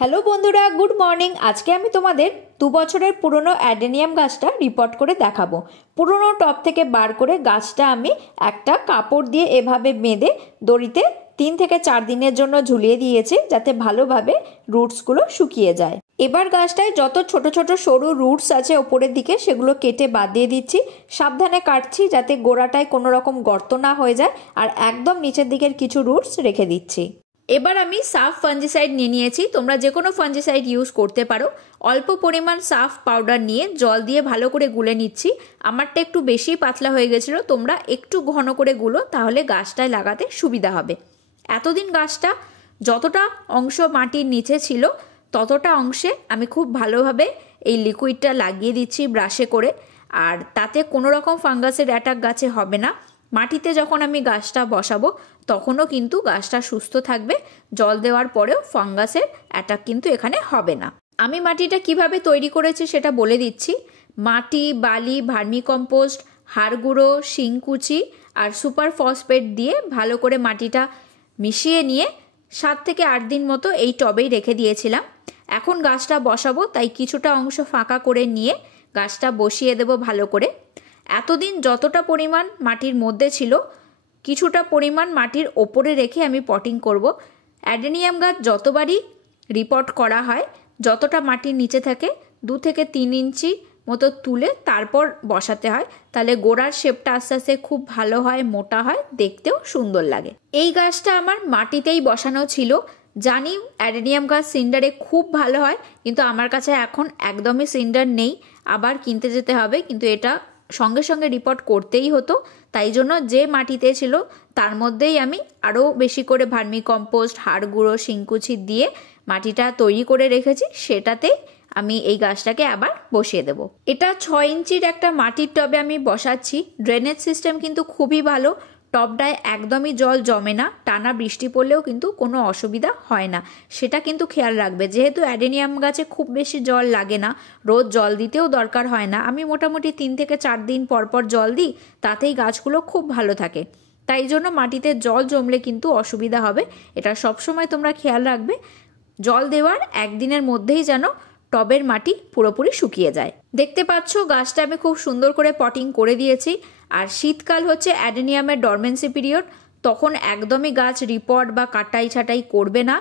Hello বন্ধুরা, good morning. আজকে আমি তোমাদের 2 বছরের পুরনো অ্যাডেনিয়াম গাছটা রিপোর্ট করে দেখাবো। পুরনো টব থেকে বার করে গাছটা আমি একটা কাপড় দিয়ে এভাবে বেঁধে দড়িতে 3 থেকে 4 দিনের জন্য ঝুলিয়ে দিয়েছি, যাতে ভালোভাবে রুটসগুলো শুকিয়ে যায়। এবার গাছটায় যত ছোট ছোট সরু রুটস আছে ওপরের দিকে, সেগুলো কেটে বাদ দিয়ে দিচ্ছি। সাবধানে কাটছি যাতে গোড়াটায় কোনো রকম গর্ত না হয়ে যায়, আর একদম নিচের দিকের কিছু রুটস রেখে দিচ্ছি। এবার আমি সাফ ফাঞ্জিসাইড নিয়ে নিয়েছি। তোমরা যে কোনো ফাঞ্জিসাইড ইউজ করতে পারো। অল্প পরিমাণ সাফ পাউডার নিয়ে জল দিয়ে ভালো করে গুলে নিচ্ছি। আমারটা একটু বেশি পাতলা হয়ে গেছিলো, তোমরা একটু ঘন করে গুলো, তাহলে গাছটায় লাগাতে সুবিধা হবে। এতদিন গাছটা যতটা অংশ মাটির নিচে ছিল ততটা অংশে আমি খুব ভালোভাবে এই লিকুইডটা লাগিয়ে দিচ্ছি ব্রাশে করে, আর তাতে কোনো রকম ফাঙ্গাসের অ্যাটাক গাছে হবে না। মাটিতে যখন আমি গাছটা বসাবো তখনও কিন্তু গাছটা সুস্থ থাকবে। জল দেওয়ার পরেও ফাঙ্গাসের অ্যাটাক কিন্তু এখানে হবে না। আমি মাটিটা কিভাবে তৈরি করেছি সেটা বলে দিচ্ছি। মাটি, বালি, ভার্মিকম্পোস্ট, হাড় গুঁড়ো, শিংকুচি আর সুপার ফসফেট দিয়ে ভালো করে মাটিটা মিশিয়ে নিয়ে 7 থেকে 8 দিন মতো এই টবেই রেখে দিয়েছিলাম। এখন গাছটা বসাবো, তাই কিছুটা অংশ ফাঁকা করে নিয়ে গাছটা বসিয়ে দেব ভালো করে। এতদিন যতটা পরিমাণ মাটির মধ্যে ছিল কিছুটা পরিমাণ মাটির ওপরে রেখে আমি পটিং করব। অ্যাডেনিয়াম গাছ যতবারই রিপোর্ট করা হয়, যতটা মাটির নিচে থাকে 2 থেকে 3 ইঞ্চি মতো তুলে তারপর বসাতে হয়, তাহলে গোড়ার শেপটা আস্তে আস্তে খুব ভালো হয়, মোটা হয়, দেখতেও সুন্দর লাগে। এই গাছটা আমার মাটিতেই বসানো ছিল। জানি অ্যাডেনিয়াম গাছ সিন্ডারে খুব ভালো হয়, কিন্তু আমার কাছে এখন একদমই সিন্ডার নেই, আবার কিনতে যেতে হবে। কিন্তু এটা সঙ্গে সঙ্গে রিপোর্ট করতেই হতো, তাই জন্য যে মাটিতে ছিল তার মধ্যেই আমি আরও বেশি করে ভার্মিকম্পোস্ট, হাড় গুঁড়ো, শিংকুচি দিয়ে মাটিটা তৈরি করে রেখেছি, সেটাতেই আমি এই গাছটাকে আবার বসিয়ে দেব। এটা 6 ইঞ্চির একটা মাটির টবে আমি বসাচ্ছি। ড্রেনেজ সিস্টেম কিন্তু খুবই ভালো, টবটায় একদমই জল জমে না, টানা বৃষ্টি পড়লেও কিন্তু কোনো অসুবিধা হয় না। সেটা কিন্তু খেয়াল রাখবে। যেহেতু অ্যাডেনিয়াম গাছে খুব বেশি জল লাগে না, রোজ জল দিতেও দরকার হয় না, আমি মোটামুটি 3 থেকে 4 দিন পর পর জল দিই, তাতেই গাছগুলো খুব ভালো থাকে। তাই জন্য মাটিতে জল জমলে কিন্তু অসুবিধা হবে, এটা সবসময় তোমরা খেয়াল রাখবে। জল দেওয়ার একদিনের মধ্যেই যেন টবের মাটি পুরোপুরি শুকিয়ে যায়। দেখতে পাচ্ছ গাছটা আমি খুব সুন্দর করে পটিং করে দিয়েছি। আর শীতকাল হচ্ছে অ্যাডেনিয়ামের ডরমেন্সি পিরিয়ড, তখন একদমই গাছ রিপোর্ট বা কাটাই ছাটাই করবে না।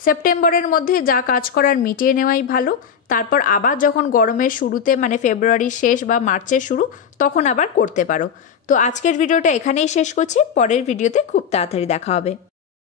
সেপ্টেম্বরের মধ্যে যা কাজ করার মিটিয়ে নেওয়াই ভালো। তারপর আবার যখন গরমের শুরুতে, মানে ফেব্রুয়ারির শেষ বা মার্চের শুরু, তখন আবার করতে পারো। তো আজকের ভিডিওটা এখানেই শেষ করছি। পরের ভিডিওতে খুব তাড়াতাড়ি দেখা হবে।